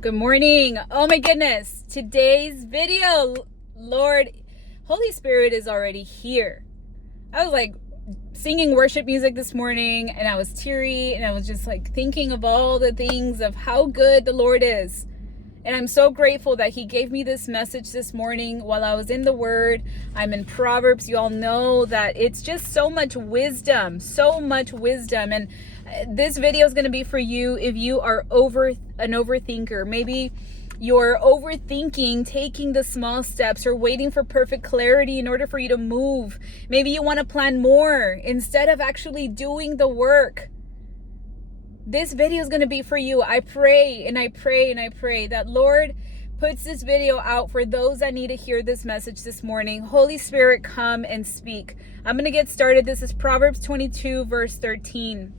Good morning. Oh my goodness. Today's video, Lord, Holy Spirit is already here. I was like singing worship music this morning and I was teary and I was just like thinking of all the things of how good the Lord is. And I'm so grateful that he gave me this message this morning while I was in the Word. I'm in Proverbs. You all know that it's just so much wisdom, so much wisdom. And this video is going to be for you if you are an overthinker. Maybe you're overthinking taking the small steps or waiting for perfect clarity in order for you to move. Maybe you want to plan more instead of actually doing the work. This video is going to be for you. I pray and I pray and I pray that Lord puts this video out for those that need to hear this message this morning. Holy Spirit, come and speak. I'm going to get started. This is Proverbs 22 verse 13.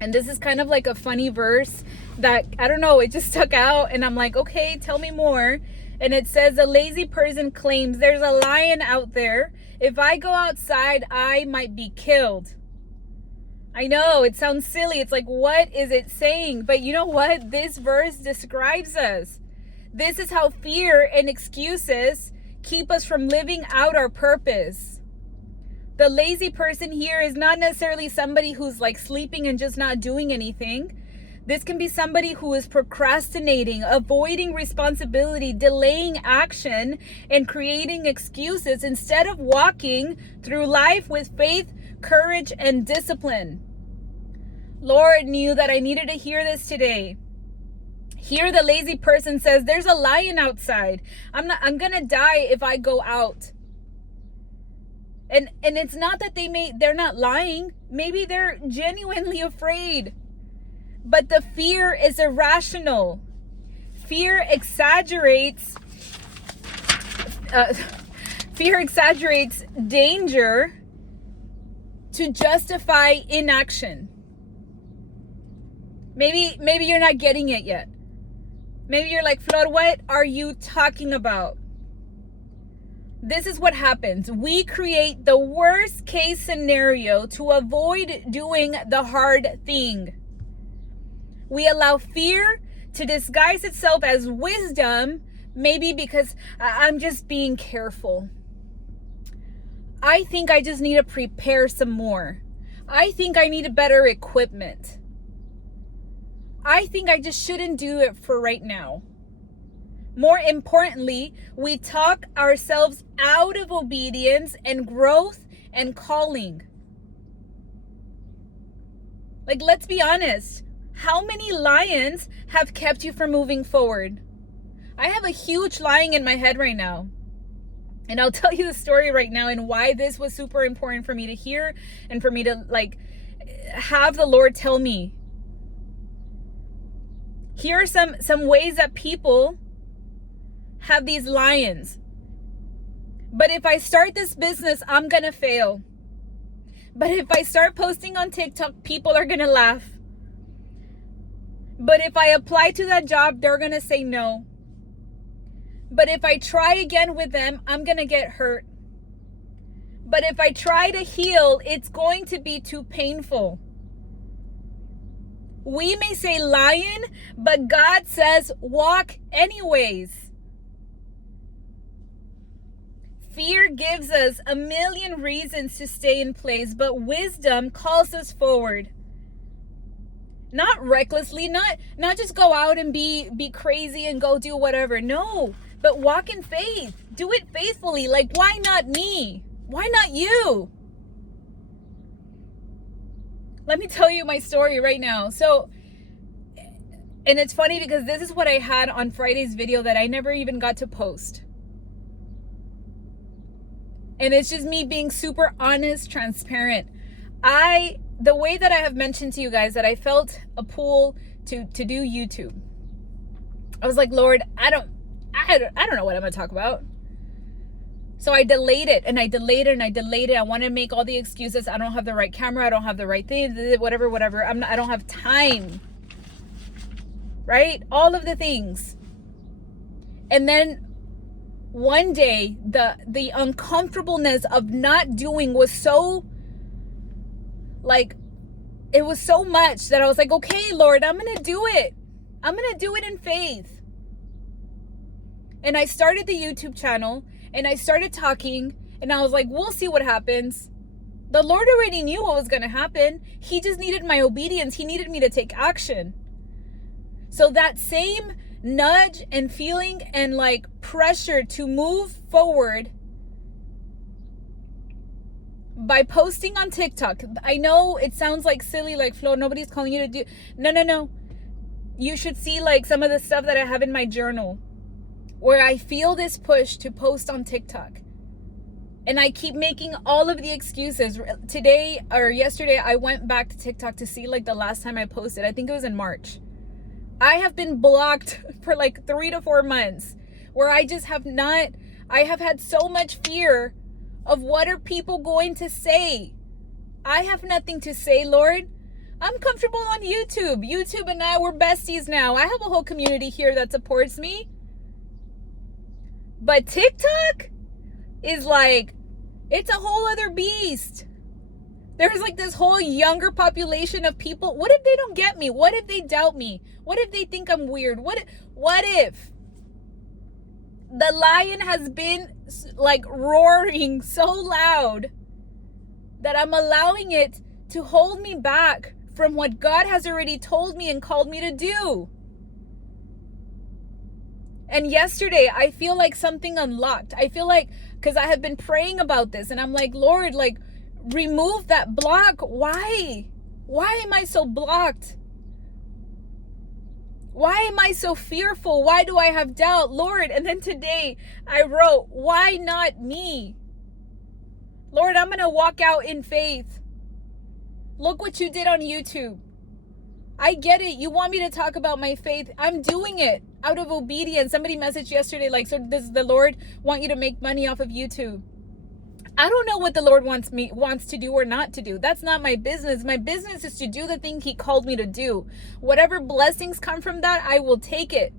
And this is kind of like a funny verse that, I don't know, it just stuck out. And I'm like, okay, tell me more. And it says, a lazy person claims there's a lion out there. If I go outside, I might be killed. I know it sounds silly. It's like, what is it saying? But you know what? This verse describes us. This is how fear and excuses keep us from living out our purpose. The lazy person here is not necessarily somebody who's like sleeping and just not doing anything. This can be somebody who is procrastinating, avoiding responsibility, delaying action, and creating excuses instead of walking through life with faith, courage, and discipline. Lord knew that I needed to hear this today. Here the lazy person says, there's a lion outside. I'm gonna die if I go out. And it's not that they're not lying. Maybe they're genuinely afraid. But the fear is irrational. Fear exaggerates danger to justify inaction. Maybe you're not getting it yet. Maybe you're like, Flor, what are you talking about? This is what happens. We create the worst case scenario to avoid doing the hard thing. We allow fear to disguise itself as wisdom, maybe because I'm just being careful. I think I just need to prepare some more. I think I need better equipment. I think I just shouldn't do it for right now. More importantly, we talk ourselves out of obedience and growth and calling. Like, let's be honest. How many lions have kept you from moving forward? I have a huge lion in my head right now. And I'll tell you the story right now and why this was super important for me to hear and for me to like have the Lord tell me. Here are some ways that people have these lions. But if I start this business, I'm going to fail. But if I start posting on TikTok, people are going to laugh. But if I apply to that job, they're going to say no. But if I try again with them, I'm going to get hurt. But if I try to heal, it's going to be too painful. We may say lion, but God says walk anyways. Fear gives us a million reasons to stay in place, but wisdom calls us forward. Not recklessly, not just go out and be crazy and go do whatever. No, but walk in faith. Do it faithfully. Like, why not me? Why not you? Let me tell you my story right now. So, and it's funny because this is what I had on Friday's video that I never even got to post. And it's just me being super honest, transparent. The way that I have mentioned to you guys that I felt a pull to do YouTube. I was like, Lord, I don't know what I'm going to talk about. So I delayed it and I delayed it and I delayed it. I want to make all the excuses. I don't have the right camera. I don't have the right thing, whatever. I don't have time. Right? All of the things. And then one day, the uncomfortableness of not doing was so like, it was so much that I was like, okay, Lord, I'm going to do it. I'm going to do it in faith. And I started the YouTube channel and I started talking and I was like, we'll see what happens. The Lord already knew what was going to happen. He just needed my obedience. He needed me to take action. So that same nudge and feeling and like pressure to move forward by posting on TikTok. I know it sounds like silly, like, Flo, nobody's calling you to do. No. You should see like some of the stuff that I have in my journal where I feel this push to post on TikTok. And I keep making all of the excuses. Today or yesterday, I went back to TikTok to see like the last time I posted. I think it was in March. I have been blocked for like 3 to 4 months where I have had so much fear of what are people going to say. I have nothing to say, Lord. I'm comfortable on YouTube. YouTube and I, we're besties now. I have a whole community here that supports me. But TikTok is like, it's a whole other beast. There's like this whole younger population of people. What if they don't get me? What if they doubt me? What if they think I'm weird? What if the lion has been like roaring so loud that I'm allowing it to hold me back from what God has already told me and called me to do? And yesterday, I feel like something unlocked. I feel like, because I have been praying about this and I'm like, Lord, like, remove that block. Why? Why am I so blocked? Why am I so fearful? Why do I have doubt, Lord? And then today I wrote, why not me? Lord, I'm going to walk out in faith. Look what you did on YouTube. I get it. You want me to talk about my faith. I'm doing it out of obedience. Somebody messaged yesterday, like, so does the Lord want you to make money off of YouTube? I don't know what the Lord wants to do or not to do. That's not my business. My business is to do the thing He called me to do. Whatever blessings come from that, I will take it.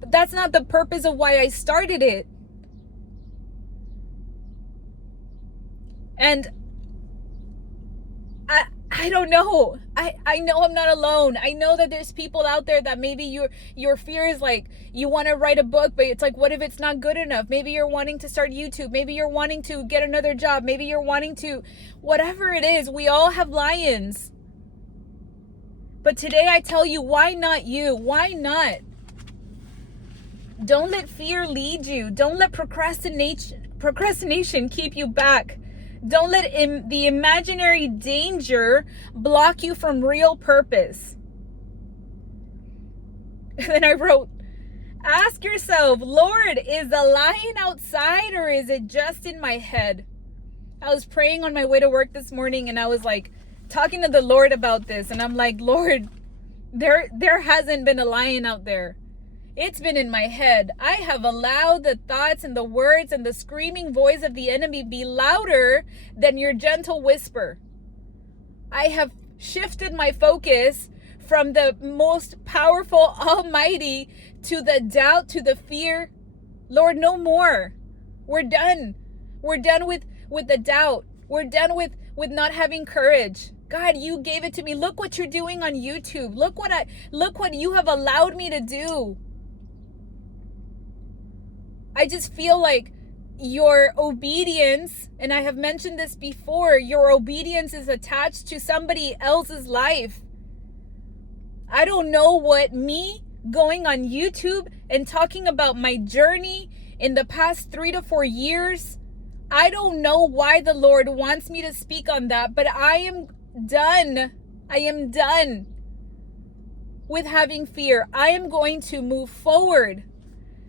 But that's not the purpose of why I started it. And I don't know. I know I'm not alone. I know that there's people out there that maybe your fear is like, you want to write a book, but it's like, what if it's not good enough? Maybe you're wanting to start YouTube. Maybe you're wanting to get another job. Maybe you're wanting to, whatever it is, we all have lions. But today I tell you, why not you? Why not? Don't let fear lead you. Don't let procrastination keep you back. Don't let the imaginary danger block you from real purpose. And then I wrote, ask yourself, Lord, is the lion outside or is it just in my head? I was praying on my way to work this morning and I was like talking to the Lord about this. And I'm like, Lord, there hasn't been a lion out there. It's been in my head. I have allowed the thoughts and the words and the screaming voice of the enemy be louder than your gentle whisper. I have shifted my focus from the most powerful Almighty to the doubt, to the fear. Lord, no more. We're done. We're done with the doubt. We're done with not having courage. God, you gave it to me. Look what you're doing on YouTube. Look what you have allowed me to do. I just feel like your obedience, and I have mentioned this before, your obedience is attached to somebody else's life. I don't know what me going on YouTube and talking about my journey in the past 3 to 4 years, I don't know why the Lord wants me to speak on that, but I am done. I am done with having fear. I am going to move forward.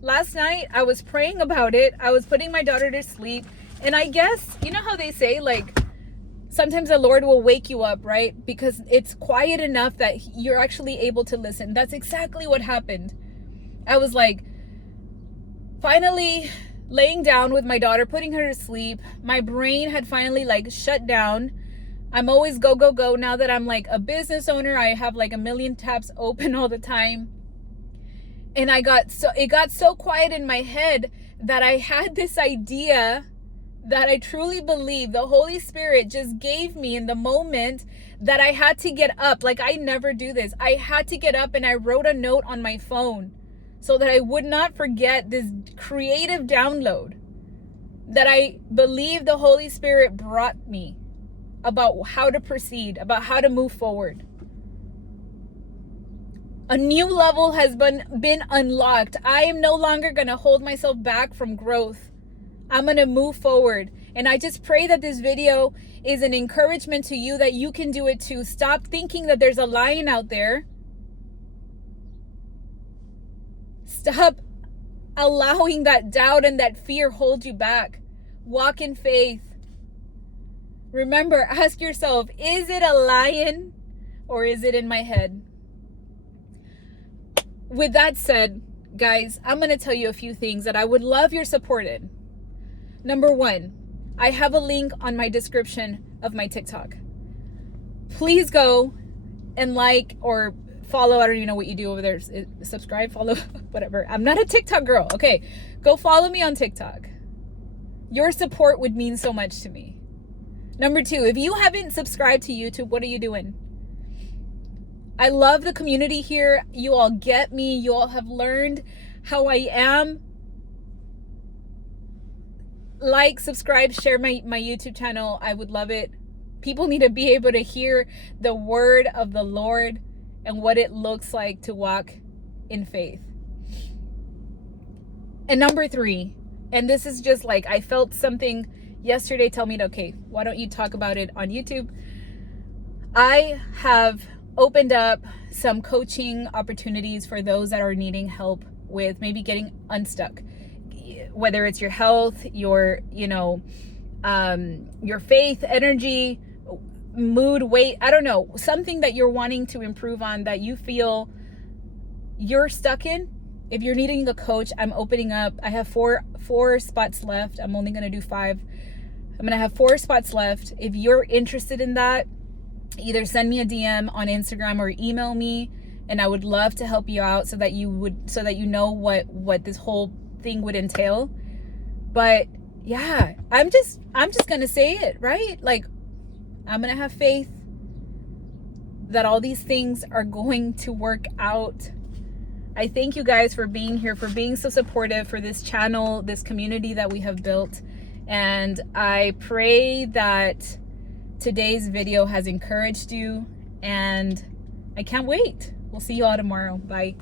Last night, I was praying about it. I was putting my daughter to sleep. And I guess, you know how they say, like, sometimes the Lord will wake you up, right? Because it's quiet enough that you're actually able to listen. That's exactly what happened. I was like, finally laying down with my daughter, putting her to sleep. My brain had finally like shut down. I'm always go, go, go. Now that I'm like a business owner, I have like a million tabs open all the time. And it got so quiet in my head that I had this idea that I truly believe the Holy Spirit just gave me in the moment that I had to get up. Like, I never do this. I had to get up and I wrote a note on my phone. so that I would not forget this creative download that I believe the Holy Spirit brought me about how to proceed, about how to move forward. A new level has been unlocked. I am no longer going to hold myself back from growth. I'm going to move forward. And I just pray that this video is an encouragement to you that you can do it too. Stop thinking that there's a lion out there. Stop allowing that doubt and that fear hold you back. Walk in faith. Remember, ask yourself, is it a lion or is it in my head? With that said, guys, I'm going to tell you a few things that I would love your support in. Number one, I have a link on my description of my TikTok. Please go and like or follow. I don't even know what you do over there. Subscribe, follow, whatever. I'm not a TikTok girl. Okay, go follow me on TikTok. Your support would mean so much to me. Number two, if you haven't subscribed to YouTube, what are you doing? I love the community here. You all get me. You all have learned how I am. Like, subscribe, share my YouTube channel. I would love it. People need to be able to hear the word of the Lord and what it looks like to walk in faith. And number three, and this is just like, I felt something yesterday tell me, okay, why don't you talk about it on YouTube? I have opened up some coaching opportunities for those that are needing help with maybe getting unstuck, whether it's your health, your faith, energy, mood, weight, I don't know, something that you're wanting to improve on that you feel you're stuck in. If you're needing a coach, I'm opening up. I have four spots left. I'm only going to do 5. I'm going to have 4 spots left. If you're interested in that, either send me a DM on Instagram or email me, and I would love to help you out so that you know what this whole thing would entail. But yeah, I'm just going to say it, right? Like, I'm going to have faith that all these things are going to work out. I thank you guys for being here, for being so supportive for this channel, this community that we have built. And I pray that today's video has encouraged you, and I can't wait. We'll see you all tomorrow. Bye.